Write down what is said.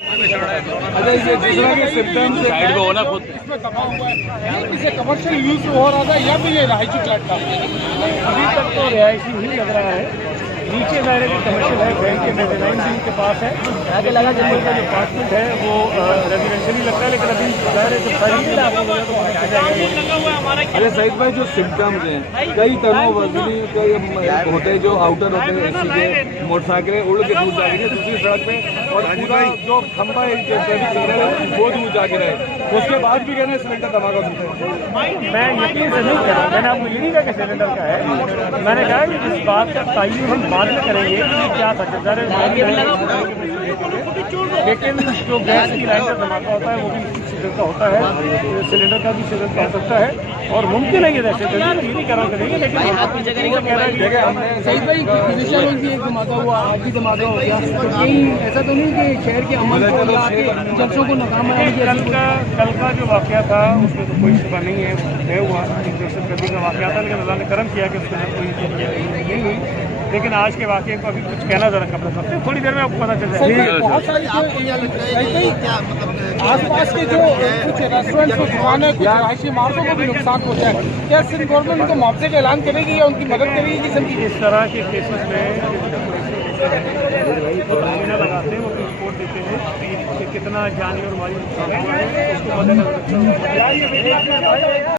अच्छा, ये जिस तरह के सिम्टम्स साइड पे होना खुद इसमें दबा हुआ है, ये किसी कमर्शियल यूज हो रहा था या फिर ये रहायशी फ्लैट था? अभी तक तो रिहायशी ही लग रहा है। नीचे दायरे में कमर्शियल है, बैंक के मेजरलाइन भी के पास है। आगे लगा जंगल का जो अपार्टमेंट है वो रेजिडेंशियली लगता है, लेकिन अभी दायरे जब सारी अरे सईद भाई, जो सिम्टम्स हैं कई तरह वजनी होते हैं, जो आउटर होते हैं, सीधे मोटरसाइकिलें उड़ के दूर जा रही है दूसरी सड़क पे, और पूरा जो खंभा है ट्रैफिक सिग्नल है वो दूर जा के रहे, उसके बाद भी कहना सिलेंडर धमाका होता है। मैं यकीन से नहीं कर रहा, मैंने आपको ये नहीं कहा कि सिलेंडर का है। मैंने कहा कि इस बात का तयन हम बाद में करेंगे कि क्या था, लेकिन जो गैस की लाइन का धमाका होता है वो भी सीजन का होता है, सिलेंडर का भी सीजन का हो सकता है, और मुमकिन है ये वैसे ये नहीं करा करेंगे, लेकिन सही भाई विदिशा की एक धमाका हुआ, आज भी धमाका हो गया, तो कहीं ऐसा तो नहीं कि शहर के अमन को या आपके जल्सों को नाकाम कल का जो वाक़या था उसमें तो कोई शुबा नहीं है, तय हुआ दहशतगर्दी का वाक़या था, लेकिन अल्लाह ने करम किया कि उसके अंदर कोई नहीं हुई। लेकिन आज के वाक़े को अभी कुछ कहना ज़रा कम करते हैं, थोड़ी देर में आपको पता चल जाएगा। बहुत सारी आसपास के जो कुछ रेस्टोरेंट्स को दुकानें, कुछ रहायशी इमारतों को भी नुकसान पहुंचा है, क्या सिंध गवर्नमेंट उनको मुआवजे का ऐलान करेगी या उनकी मदद करेगी? इस तरह के केसेस में लगाते हैं, वो रिपोर्ट देते हैं कि कितना जानी और माली नुकसान हुआ है, उसको मद्देनजर